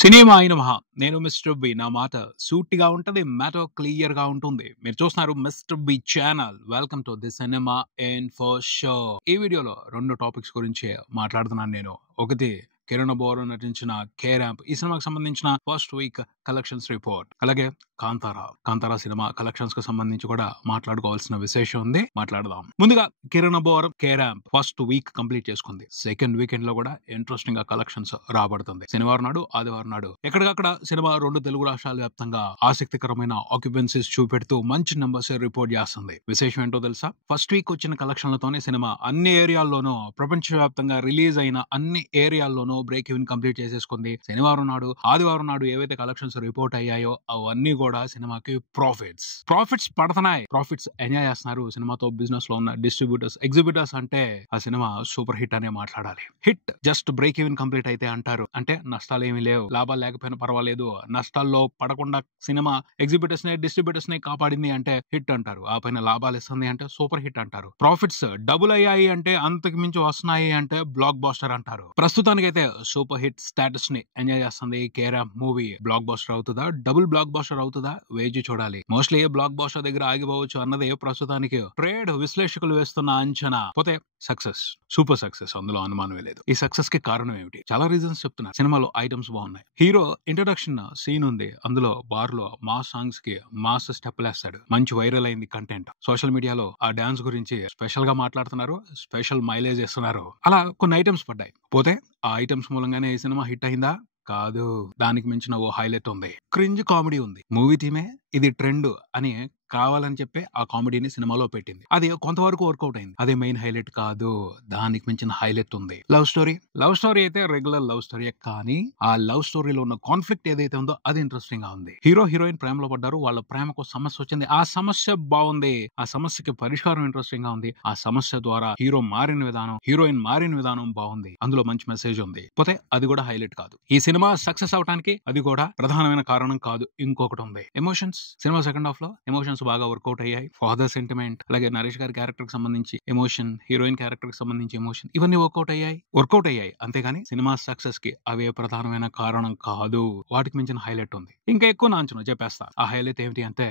Cinema అయిన మహా నేను మిస్టర్ బి. నా మాట సూటిగా ఉంటది, మ్యాటర్ క్లియర్ గా ఉంటుంది. మీరు చూస్తున్నారు mister B channel. Welcome to the cinema info show. ఈ వీడియోలో 2 టాపిక్స్ గురించి మాట్లాడుతున్నాను నేను. ఒకటి కిరణ్ బోర్ నటించిన కే ర్యాంప్. ఈ సినిమాకి సంబంధించిన ఫస్ట్ వీక్ కలెక్షన్స్ రిపోర్ట్. అలాగే కాంతారా సినిమా కలెక్షన్స్ కు సంబంధించి కూడా మాట్లాడుకోవాల్సిన విశేషం ఉంది, మాట్లాడదాం. ముందుగా Kiran bore K ramp first week complete చేసుకుంది. సెకండ్ వీకెండ్ లో కూడా ఇంట్రెస్టింగ్ గా కలెక్షన్స్ రాబడుతుంది. శనివారం నాడు, ఆదివారం నాడు ఎక్కడికక్కడ సినిమా 2 తెలుగు రాష్ట్రాల వ్యాప్తంగా ఆసక్తికరమైన ఆక్యుపెన్సీస్ చూపెడుతూ మంచి నంబర్స్ రిపోర్ట్ చేస్తుంది. విశేషం ఏంటో తెలుసా? ఫస్ట్ వీక్ వచ్చిన కలెక్షన్లతోనే సినిమా అన్ని ఏరియాల్లోనూ, ప్రపంచవ్యాప్తంగా రిలీజ్ అయిన అన్ని ఏరియాల్లోనూ బ్రేక్ ఈవెన్ కంప్లీట్ చేసేసుకుంది. శనివారం నాడు, ఆదివారం నాడు ఏవైతే కలెక్షన్స్ రిపోర్ట్ అయ్యాయో అవన్నీ కూడా సినిమాకి ప్రాఫిట్స్ పడుతున్నాయి. ప్రాఫిట్స్ ఎంజాయ్ చేస్తున్నారు. సినిమాతో బిజినెస్ లో ఉన్న డిస్ట్రిబ్యూటర్స్, ఎగ్జిబిటర్స్ అంటే ఆ సినిమా సూపర్ హిట్ అనే మాట్లాడాలి. Hit just break even complete అయితే అంటారు. అంటే నష్టాలు ఏమీ లేవు, లాభాలు లేకపోయినా పర్వాలేదు, నష్టాల్లో పడకుండా సినిమా ఎగ్జిబిటర్స్ ని, డిస్ట్రిబ్యూటర్స్ ని కాపాడింది అంటే హిట్ అంటారు. ఆ పైన లాభాలు ఇస్తుంది అంటే సూపర్ హిట్ అంటారు. ప్రాఫిట్స్ డబుల్ అయ్యాయి అంటే, అంతకు మించి వస్తున్నాయి అంటే బ్లాక్ బాస్టర్ అంటారు. ప్రస్తుతానికైతే సూపర్ హిట్ స్టేటస్ ని ఎంజాయ్ చేస్తుంది K ramp movie. Blockbuster అవుతుందా, డబుల్ బ్లాక్ బాస్టర్ అవుతుందా, వేచి చూడాలి. మోస్ట్లీ బ్లాక్ బాస్టర్ దగ్గర ఆగిపోవచ్చు అన్నది ప్రస్తుతానికి ట్రేడ్ విశ్లేషకులు వేస్తున్న అంచనా. పోతే సక్సెస్, సూపర్ సక్సెస్, అందులో అనుమానమే లేదు. ఈ సక్సెస్ కి కారణం ఏమిటి? చాలా రీజన్స్ చెప్తున్నారు. సినిమాలో ఐటమ్స్ బాగున్నాయి. హీరో ఇంట్రొడక్షన్ సీన్ ఉంది, అందులో బార్ లో మాస్ సాంగ్స్ కి మాస్ స్టెప్ లేస్తాడు. మంచి వైరల్ అయింది కంటెంట్. సోషల్ మీడియాలో ఆ డాన్స్ గురించి స్పెషల్ గా మాట్లాడుతున్నారు, స్పెషల్ మైలేజ్ ఇస్తున్నారు. అలా కొన్ని ఐటమ్స్ పడ్డాయి. పోతే ఆ ఐటమ్స్ మూలంగానే ఈ సినిమా హిట్ అయిందా? కాదు. దానికి మించిన ఓ హైలైట్ ఉంది. క్రింజ్ కామెడీ ఉంది. మూవీ టీమే ఇది ట్రెండ్ అని కావాలని చెప్పి ఆ కామెడీని సినిమాలో పెట్టింది. అది కొంతవరకు వర్కౌట్ అయింది. అదే మెయిన్ హైలైట్ కాదు, దానికి మించిన హైలైట్ ఉంది. లవ్ స్టోరీ అయితే రెగ్యులర్ లవ్ స్టోరీ, కానీ ఆ లవ్ స్టోరీలో ఉన్న కాన్ఫ్లిక్ట్ ఏదైతే ఉందో అది ఇంట్రెస్టింగ్ గా ఉంది. హీరో హీరోయిన్ ప్రేమలో పడ్డారు, వాళ్ళ ప్రేమకు సమస్య వచ్చింది. ఆ సమస్య బాగుంది, ఆ సమస్యకి పరిష్కారం ఇంట్రెస్టింగ్ గా ఉంది. ఆ సమస్య ద్వారా హీరో మారిన విధానం, హీరోయిన్ మారిన విధానం బాగుంది. అందులో మంచి మెసేజ్ ఉంది. పోతే అది కూడా హైలైట్ కాదు. ఈ సినిమా సక్సెస్ అవడానికి అది కూడా ప్రధానమైన కారణం కాదు, ఇంకొకటి ఉంది. ఎమోషన్స్. సినిమా సెకండ్ హాఫ్ లో ఎమోషన్స్ బాగా వర్కౌట్ అయ్యాయి. ఫాదర్ సెంటిమెంట్, అలాగే నరేష్ గారి క్యారెక్టర్ కి సంబంధించి ఎమోషన్, హీరోయిన్ క్యారెక్టర్ కి సంబంధించి ఎమోషన్, ఇవన్నీ వర్కౌట్ అయ్యాయి. అంతేగాని సినిమా సక్సెస్ కి అవే ప్రధానమైన కారణం కాదు. వాటికి మించిన హైలైట్ ఉంది. ఇంకా ఎక్కువ నా అంచనా చెప్పేస్తా. ఆ హైలైట్ ఏమిటి అంటే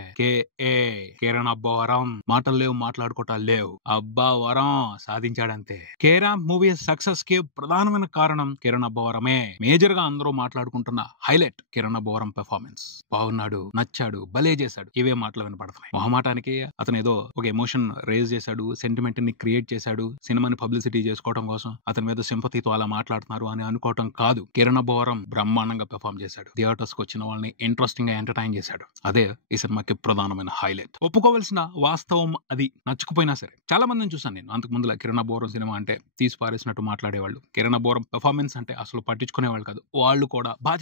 కిరణ్ అబ్బవరం. మాటలు లేవు, మాట్లాడుకోవటాలు లేవు, అబ్బవరం సాధించాడంతే. కే ర్యాంప్ మూవీ సక్సెస్ కి ప్రధానమైన కారణం కిరణ్ అబ్బవరమే. మేజర్ గా అందరూ మాట్లాడుకుంటున్న హైలైట్ కిరణ్ అబ్బవరం పెర్ఫార్మెన్స్. బాగున్నాడు, నచ్చాడు, భలే చేశాడు, ఇవే మాటలు వినపడుతున్నాయి. మొహమాటానికి అతను ఏదో ఒక ఎమోషన్ రేజ్ చేశాడు, సెంటిమెంట్ ని క్రియేట్ చేశాడు, సినిమాని పబ్లిసిటీ చేసుకోవడం కోసం అతని మీద సింపతితో అలా మాట్లాడుతున్నారు అని అనుకోవటం కాదు. కిరణ్ అబ్బవరం బ్రహ్మాండంగా పెర్ఫార్మ్ చేశాడు. థియేటర్స్ కు వచ్చిన వాళ్ళని ఇంట్రెస్టింగ్ గా ఎంటర్టైన్ చేశాడు. అదే ఈ సినిమాకి ప్రధానమైన హైలైట్. ఒప్పుకోవాల్సిన వాస్తవం అది. నచ్చకపోయినా సరే, చాలా మందిని చూసాను నేను అంతకు ముందులో కిరణ్ అబ్బవరం సినిమా అంటే తీసి పారేసినట్టు మాట్లాడేవాళ్ళు. కిరణ్ అబ్బవరం పెర్ఫార్మెన్స్ అంటే అసలు పట్టించుకునేవాళ్ళు కాదు. వాళ్ళు కూడా బాగా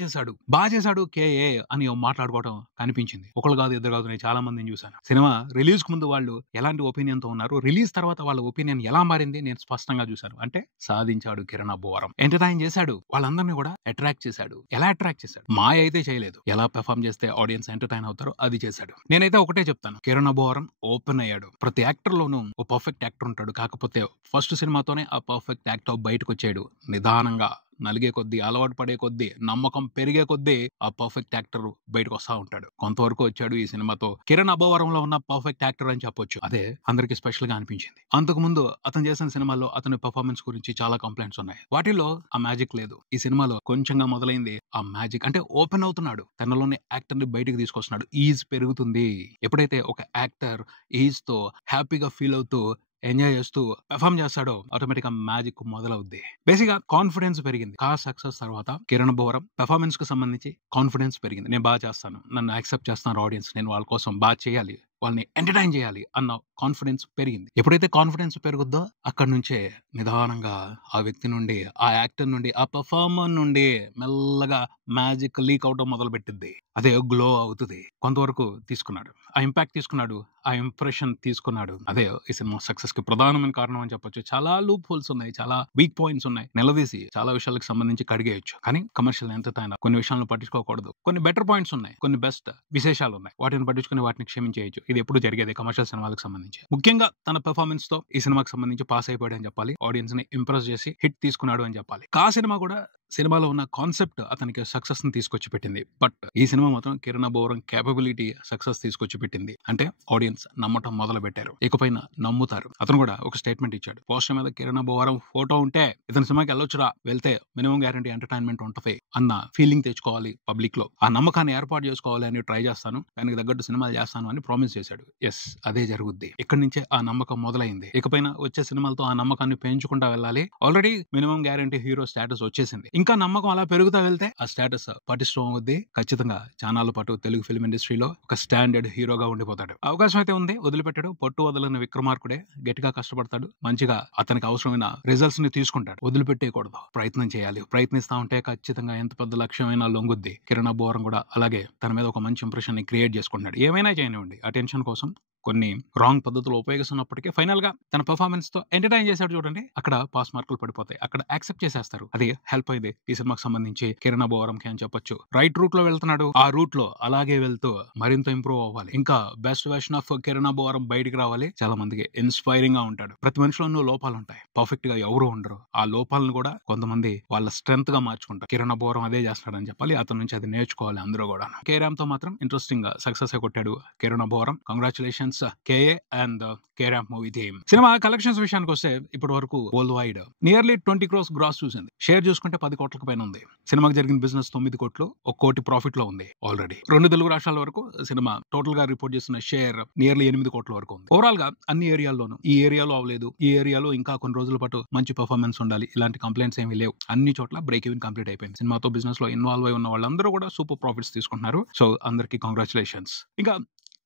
చేశాడు కేఏ అని మాట్లాడుకోవడం కనిపించింది. ఒకళ్ళు కాదు, ఇద్దరు కాదు, నేను చాలా మందిని చూసాను. సినిమా రిలీజ్ కు ముందు వాళ్ళు ఎలాంటి ఒపీనియన్ తో ఉన్నారు, రిలీజ్ తర్వాత వాళ్ళ ఒపీనియన్ ఎలా మారింది నేను స్పష్టంగా చూశాను. అంటే సాధించాడు కిరణ్ అబ్బవరం. ఎంటర్టైన్ చేశాడు, వాళ్ళందరినీ కూడా అట్రాక్ట్ చేశాడు. ఎలా అట్రాక్ట్ చేశాడు? మాయ అయితే చేయలేదు. ఎలా పెర్ఫార్మ్ చేస్తే ఆడియన్స్ ఎంటర్టైన్ అవుతారో అది చేశాడు. నేనైతే ఒకటే చెప్తాను, కిరణ్ అబ్బవరం ఓపెన్ అయ్యాడు. ప్రతి యాక్టర్ లోనూ ఓ పర్ఫెక్ట్ యాక్టర్ ఉంటాడు. కాకపోతే ఫస్ట్ సినిమాతోనే ఆ పర్ఫెక్ట్ యాక్టర్ బయటకు వచ్చాడు. నిదానంగా నలిగే కొద్దీ, అలవాటు పడే కొద్దీ, నమ్మకం పెరిగే కొద్దీ ఆ పర్ఫెక్ట్ యాక్టర్ బయటకు వస్తా ఉంటాడు. కొంతవరకు వచ్చాడు ఈ సినిమాతో. కిరణ్ అబ్బవరంలో ఉన్న పర్ఫెక్ట్ యాక్టర్ అని చెప్పొచ్చు. అదే అందరికి స్పెషల్ గా అనిపించింది. అంతకు ముందు అతను చేసిన సినిమాల్లో అతని పర్ఫార్మెన్స్ గురించి చాలా కంప్లైంట్స్ ఉన్నాయి. వాటిలో ఆ మ్యాజిక్ లేదు. ఈ సినిమాలో కొంచెంగా మొదలైంది ఆ మ్యాజిక్. అంటే ఓపెన్ అవుతున్నాడు, తనలోని యాక్టర్ ని బయటకు తీసుకొస్తున్నాడు. ఈజ్ పెరుగుతుంది. ఎప్పుడైతే ఒక యాక్టర్ ఈజ్ తో హ్యాపీగా ఫీల్ అవుతూ ఎంజాయ్ చేస్తూ పెర్ఫార్మ్ చేస్తాడో ఆటోమేటిక్ గా మ్యాజిక్ మొదలవుద్ది. బేసిక్ గా కాన్ఫిడెన్స్ పెరిగింది. సక్సెస్ తర్వాత కిరణ్ అబ్బవరం పెర్ఫార్మెన్స్ కు సంబంధించి కాన్ఫిడెన్స్ పెరిగింది. నేను బాగా చేస్తాను, నన్ను యాక్సెప్ట్ చేస్తున్నారు ఆడియన్స్, నేను వాళ్ళ కోసం బాగా చేయాలి, వాళ్ళని ఎంటర్టైన్ చేయాలి అన్న కాన్ఫిడెన్స్ పెరిగింది. ఎప్పుడైతే కాన్ఫిడెన్స్ పెరుగుద్దో అక్కడి నుంచే నిదానంగా ఆ వ్యక్తి నుండి, ఆ యాక్టర్ నుండి, ఆ పర్ఫార్మర్ నుండి మెల్లగా మ్యాజిక్ లీక్ అవడం మొదలు పెట్టింది. అదే గ్లో అవుతుంది. కొంతవరకు తీసుకున్నాడు, ఆ ఇంపాక్ట్ తీసుకున్నాడు, ఆ ఇంప్రెషన్ తీసుకున్నాడు. అదే ఈ సినిమా సక్సెస్ కి ప్రధానమైన కారణం అని చెప్పొచ్చు. చాలా లూప్ హోల్స్ ఉన్నాయి, చాలా వీక్ పాయింట్స్ ఉన్నాయి. నిలదీసి చాలా విషయాలకు సంబంధించి కడిగేయచ్చు. కానీ కమర్షియల్ ఎంటర్టైనర్ కొన్ని విషయాలను పట్టించుకోకూడదు. కొన్ని బెటర్ పాయింట్స్ ఉన్నాయి, కొన్ని బెస్ట్ విశేషాలు ఉన్నాయి. వాటిని పట్టించుకుని వాటిని క్షమించేయచ్చు. ఇది ఎప్పుడు జరిగేది కమర్షియల్ సినిమాలకు సంబంధించి. ముఖ్యంగా తన పెర్ఫార్మెన్స్ తో ఈ సినిమాకి సంబంధించి పాస్ అయిపోయాడు అని చెప్పాలి. ఆడియన్స్ ని ఇంప్రెస్ చేసి హిట్ తీసుకున్నాడు అని చెప్పాలి. సినిమా కూడా సినిమాలో ఉన్న కాన్సెప్ట్ అతనికి సక్సెస్ ని తీసుకొచ్చి పెట్టింది. బట్ ఈ సినిమా మాత్రం కిరణ్ అబ్బవరం కేపబిలిటీ సక్సెస్ తీసుకొచ్చి పెట్టింది. అంటే ఆడియన్స్ నమ్మటం మొదలు పెట్టారు, ఇకపైన నమ్ముతారు. అతను కూడా ఒక స్టేట్మెంట్ ఇచ్చాడు. పోస్టర్ మీద కిరణ్ అబ్బవరం ఫోటో ఉంటే ఇతని సినిమాకి వెళ్ళొచ్చురా, వెళ్తే మినిమం గ్యారంటీ ఎంటర్టైన్మెంట్ ఉంటది అన్న ఫీలింగ్ తెచ్చుకోవాలి పబ్లిక్ లో, ఆ నమ్మకాన్ని ఏర్పాటు చేసుకోవాలి అని ట్రై చేస్తాను, దానికి తగ్గట్టు సినిమాలు చేస్తాను అని ప్రామిస్ చేశాడు. ఎస్, అదే జరుగుద్ది. ఇక్కడి నుంచే ఆ నమ్మకం మొదలైంది. ఇకపైన వచ్చే సినిమాలతో ఆ నమ్మకాన్ని పెంచుకుంటా వెళ్ళాలి. Already minimum guarantee hero status వచ్చేసింది. ఇంకా నమ్మకం అలా పెరుగుతా వెళ్తే ఆ స్టేటస్ పటిష్టం అవుద్ది. ఖచ్చితంగా చానాళ్ళ పాటు తెలుగు ఫిల్మ్ ఇండస్ట్రీలో ఒక స్టాండర్డ్ హీరోగా ఉండిపోతాడు. అవకాశం అయితే ఉంది, వదిలిపెట్టాడు. పట్టు వదలని విక్రమార్కుడే, గట్టిగా కష్టపడతాడు, మంచిగా అతనికి అవసరమైన రిజల్ట్స్ ని తీసుకుంటాడు. వదిలిపెట్టేయకూడదు, ప్రయత్నం చేయాలి. ప్రయత్నిస్తా ఉంటే ఖచ్చితంగా ఎంత పెద్ద లక్ష్యమైనా లొంగుద్ది. కిరణ్ అబ్బవరం కూడా అలాగే తన మీద ఒక మంచి ఇంప్రెషన్ ని క్రియేట్ చేసుకుంటున్నాడు. ఏమైనా చేయనివ్వండి, అటెన్షన్ కోసం కొన్ని రాంగ్ పద్ధతులు ఉపయోగిస్తున్నప్పటికీ ఫైనల్ గా తన పర్ఫార్మెన్స్ తో ఎంటర్టైన్ చేశాడు. చూడండి, అక్కడ పాస్ మార్కులు పడిపోతాయి, అక్కడ యాక్సెప్ట్ చేసేస్తారు. అది హెల్ప్ అయింది ఈ సినిమాకి సంబంధించి కిరణ్ అబ్బవరంకి అని చెప్పొచ్చు. రైట్ రూట్ లో వెళ్తున్నాడు, ఆ రూట్ లో అలాగే వెళ్తూ మరింత ఇంప్రూవ్ అవ్వాలి. ఇంకా best version of Kiran Abbavaram బయటికి రావాలి. చాలా మందికి ఇన్స్పైరింగ్ గా ఉంటాడు. ప్రతి మనిషిలో లోపాలు ఉంటాయి, పర్ఫెక్ట్ గా ఎవరు ఉండరు. ఆ లోపాలను కూడా కొంతమంది వాళ్ళ స్ట్రెంత్ గా మార్చుకుంటారు. కిరణ్ అబ్బవరం అదే చేస్తాడని చెప్పాలి. అతని నుంచి అది నేర్చుకోవాలి అందరూ కూడా. కేరామ్ తో మాత్రం ఇంట్రెస్టింగ్ గా సక్సెస్ కొట్టాడు Kiran Abbavaram. Congratulations KA and కేరామ్ మూవీ టీమ్. సినిమా కలెక్షన్స్ విషయానికి వస్తే ఇప్పటి వరకు world wide nearly 20 crores gross చూసింది. షేర్ చూసుకుంటే 10 కోట్లకు పైన ఉంది. సినిమాకి జరిగిన బిజినెస్ 9 కోట్లు, 1 కోటి ప్రాఫిట్ లో ఉంది ఆల్రెడీ. 2 తెలుగు రాష్ట్రాల వరకు సినిమా టోటల్ గా రిపోర్ట్ చేసిన షేర్ నియర్లీ 8 కోట్ల వరకు ఉంది. ఓవరాల్ గా అన్ని ఏరియాల్లోనూ, ఈ ఏరియాలో అవ్వలేదు, ఈ ఏరియాలో ఇంకా కొన్ని రోజుల పాటు మంచి పర్ఫార్మెన్స్ ఉండాలి, ఇలాంటి కంప్లైంట్స్ ఏమీ లేవు. అన్ని చోట్ల బ్రేక్ ఈవెన్ కంప్లీట్ అయిపోయింది. సినిమాతో బిజినెస్ లో ఇన్వాల్వ్ అయి ఉన్న వాళ్ళందరూ కూడా సూపర్ ప్రాఫిట్స్ తీసుకుంటున్నారు. సో అందరికి కంగ్రాచులేషన్స్. ఇంకా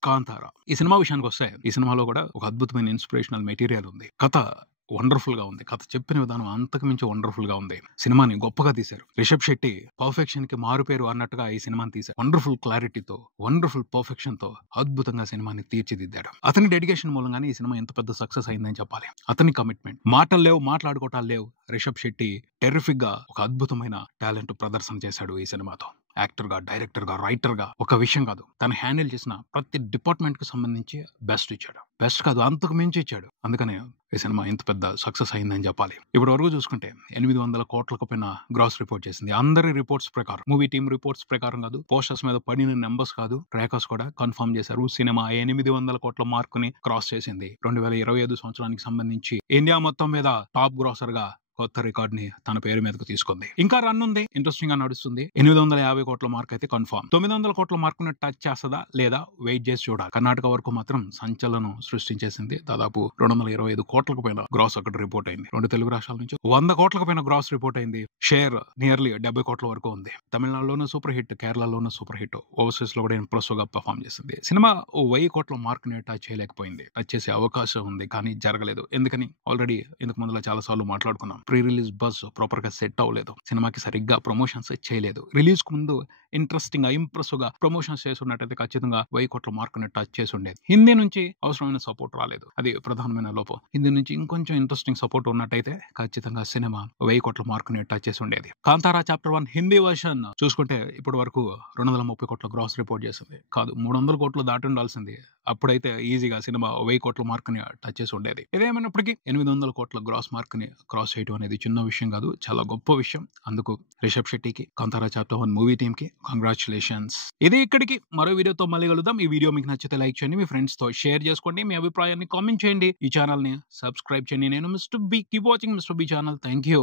కాంతారా ఈ సినిమా విషయానికి వస్తే, ఈ సినిమాలో కూడా ఒక అద్భుతమైన ఇన్స్పిరేషనల్ మెటీరియల్ ఉంది. కథ వండర్ఫుల్ గా ఉంది. కథ చెప్పిన విధానం అంతకు మించి వండర్ఫుల్ గా ఉంది. సినిమాని గొప్పగా తీశారు. రిషబ్ శెట్టి పర్ఫెక్షన్ కి మారుపేరు అన్నట్టుగా ఈ సినిమాని తీశారు. వండర్ఫుల్ క్లారిటీతో, వండర్ఫుల్ పర్ఫెక్షన్ తో అద్భుతంగా సినిమాని తీర్చిదిద్దాడు. అతని డెడికేషన్ మూలంగానే ఈ సినిమా ఎంత పెద్ద సక్సెస్ అయిందని చెప్పాలి. అతని కమిట్మెంట్, మాటలు లేవు, మాట్లాడుకోవటాలు లేవు. రిషబ్ శెట్టి టెర్రిఫిక్ గా ఒక అద్భుతమైన టాలెంట్ ప్రదర్శన చేశాడు ఈ సినిమాతో. యాక్టర్ గా, డైరెక్టర్ గా, రైటర్ గా ఒక విషయం కాదు, తను హ్యాండిల్ చేసిన ప్రతి డిపార్ట్మెంట్ కు సంబంధించి బెస్ట్ ఇచ్చాడు. బెస్ట్ కాదు, అంతకు మించి ఇచ్చాడు. అందుకనే ఈ సినిమా ఇంత పెద్ద సక్సెస్ అయిందని చెప్పాలి. ఇప్పుడు వరకు చూసుకుంటే 800 కోట్లకు పైన గ్రాస్ రిపోర్ట్ చేసింది. అందరి రిపోర్ట్స్ ప్రకారం, మూవీ టీమ్ రిపోర్ట్స్ ప్రకారం కాదు, పోస్టర్స్ మీద పడిన నెంబర్స్ కాదు, ట్రాకర్స్ కూడా కన్ఫర్మ్ చేశారు. సినిమా 800 కోట్ల మార్కుని క్రాస్ చేసింది. 2025 సంవత్సరానికి సంబంధించి ఇండియా మొత్తం మీద టాప్ గ్రాసర్ గా కొత్త రికార్డ్ ని తన పేరు మీదకు తీసుకుంది. ఇంకా రన్ ఉంది, ఇంట్రెస్టింగ్ గా నడుస్తుంది. 850 కోట్ల మార్క్ అయితే కన్ఫర్మ్. 900 కోట్ల మార్కును టచ్ చేస్తుందా లేదా వెయిట్ చేసి చూడాలి. కర్ణాటక వరకు మాత్రం సంచలనం సృష్టించేసింది. దాదాపు 225 కోట్లకు పైన గ్రాస్ అక్కడ రిపోర్ట్ అయింది. 2 తెలుగు రాష్ట్రాల నుంచి 100 కోట్లకు పైన గ్రాస్ రిపోర్ట్ అయింది. షేర్ నియర్లీ 70 కోట్ల వరకు ఉంది. తమిళనాడులోనూ సూపర్ హిట్, కేరళలోనూ సూపర్ హిట్, ఓవర్సీస్ లో కూడా ఇంప్రెసివ్ గా పర్ఫామ్ చేసింది. సినిమా 1000 కోట్ల మార్క్ ని టచ్ చేయలేకపోయింది. టచ్ చేసే అవకాశం ఉంది కానీ జరగలేదు. ఎందుకని ఆల్రెడీ ఇంతకు ముందులో చాలా సార్లు మాట్లాడుకున్నాం. ప్రీ రిలీజ్ బస్ ప్రాపర్ గా సెట్ అవ్వలేదు. సినిమాకి సరిగ్గా ప్రమోషన్స్ చేయలేదు. రిలీజ్ కు ముందు ఇంట్రెస్టింగ్ గా, ఇంప్రెసివ్ గా ప్రమోషన్స్ చేస్తున్నట్టయితే ఖచ్చితంగా 1000 కోట్ల మార్క్ ని టచ్ చేసి ఉండేది. హిందీ నుంచి అవసరమైన సపోర్ట్ రాలేదు, అది ప్రధానమైన లోపం. హిందీ నుంచి ఇంకొంచెం ఇంట్రెస్టింగ్ సపోర్ట్ ఉన్నట్టయితే ఖచ్చితంగా సినిమా 1000 కోట్ల మార్క్ ని టచ్ చేసి ఉండేది. కాంతారా చాప్టర్ 1 హిందీ వర్షన్ చూసుకుంటే ఇప్పటి వరకు 230 కోట్ల గ్రాస్ రిపోర్ట్ చేసింది. కాదు, 300 కోట్లు దాటి ఉండాల్సింది. అప్పుడైతే ఈజీగా సినిమా 1000 కోట్ల మార్క్ ని టచ్ చేసి ఉండేది. ఇదేమైనప్పటికీ 800 కోట్ల గ్రాస్ మార్క్ ని క్రాస్ చేయడం అనేది చిన్న విషయం కాదు, చాలా గొప్ప విషయం. అందుకు రిషబ్ శెట్టికి, కాంతారా చాప్టర్ 1 మూవీ టీమ్ కి కంగ్రాచులేషన్స్. ఇది ఇక్కడికి. మరో వీడియోతో మళ్ళీ కలుద్దాం. ఈ వీడియో మీకు నచ్చితే లైక్ చేయండి, మీ ఫ్రెండ్స్ తో షేర్ చేసుకోండి, మీ అభిప్రాయాన్ని కామెంట్ చేయండి, ఈ ఛానల్ ని సబ్స్క్రైబ్ చేయండి. నేను mister B. Keep watching mister B channel. Thank you.